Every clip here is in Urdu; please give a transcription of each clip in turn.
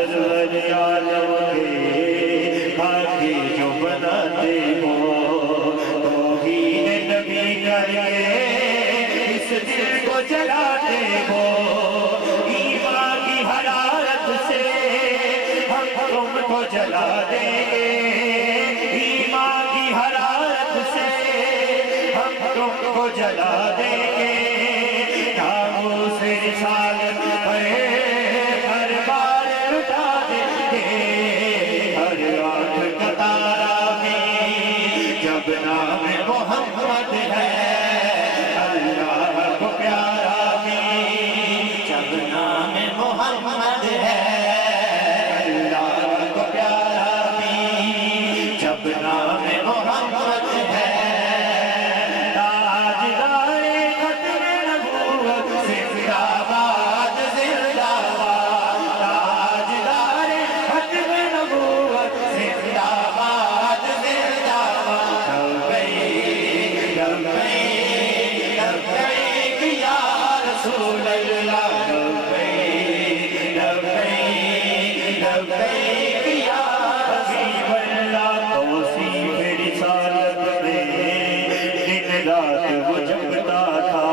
سرور عالم کے آگے جو بناتے ہو توحید نبی کر کے اس دل کو جلاتے ہو ایمان کی حرارت سے ہم تم کو جلا دیں گے ایمان کی حرارت سے ہم تم کو جلا دیں گے ناموس رسالت پر ہر بار لٹا دیں گے ہر آنکھ کا تارا بھی جب نام محمد ہے اللہ کو پیارا بھی جب نام محمد ہے اللہ کو پیارا بھی جب نام محمد ہے تاجدار ختم نبوت زندہ باد زندہ باد تاجدار ختم نبوت زندہ باد زندہ باد لبیک لبیک لبیک یا رسول اللہ لبیک لبیک لبیک یا حبیب اللہ توصیف رسالت میں دن رات وہ جگتا تھا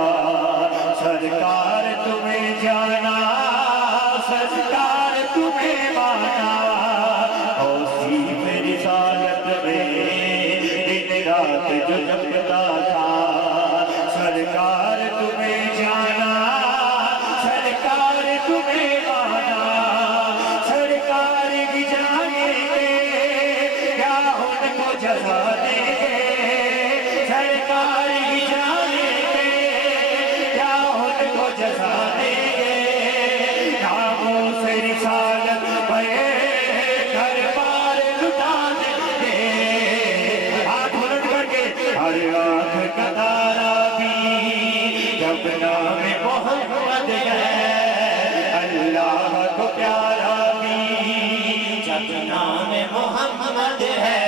سرکار تمہیں جانا سرکار تمہیں مانا توصیف رسالت میں دن رات جو جگتا تھا سرکار تمہیں جانا سرکار تمہیں مانا سرکار کی جانے کے کیا ان کو جزا دیں گے سرکار کی جانے کے کیا ان کو جزا دیں گے ناموس رسالت پر ہر بار لٹا دیں گے ہاتھ بلند کر کے ہر آنکھ کا تارا بھی جب نام محمد ہے اللہ کو پیارا بھی جب نام محمد ہے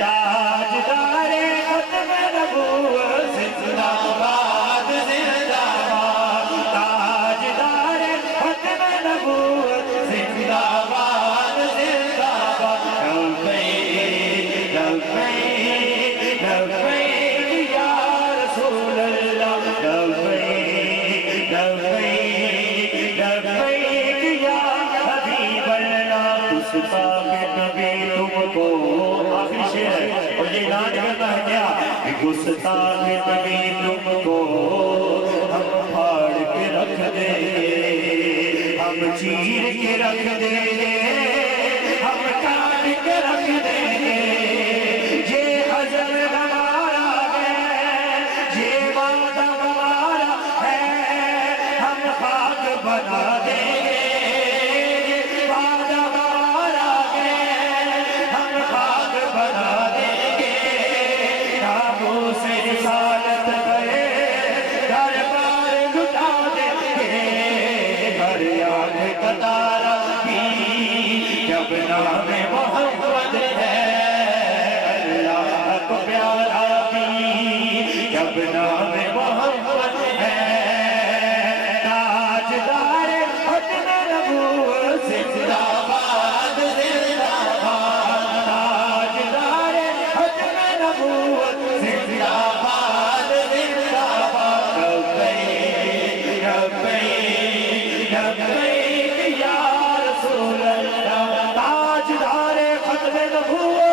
تاجدار ختم نبوت زندہ باد زندہ باد تاجدار ختم نبوت زندہ باد زندہ باد لبیک لبیک لبیک یا رسول اللہ لبیک لبیک لبیک یا حبیب اللہ گستاخ نبی تم کو آخری شعر ہے اور یہ اعلان کرنا ہے کیا کہ گستاخ نبی تم کو ہم پھاڑ کے رکھ دیں گے ہم چیر کے رکھ دیں گے ہم کاٹ کے رکھ دیں گے یہ عزم ہمارا ہے یہ وعدہ ہمارا ہے ہم خاک بنا دیں گے یہ وعدہ ہمارا ہے ہم خاک بنا دیں گے ناموس رسالت کرے دربار لٹا دیں گے ہر آنکھ کا تارا بھی جب نام محمد ہے اللہ کو پیارا بھی جب نام محمد ہے تاجدار ختم نبوت زندہ باد زندہ باد تاجدار ختم نبوت زندہ باد زندہ باد لبیک لبیک لبیک یا رسول اللہ تاجدار ختم نبوت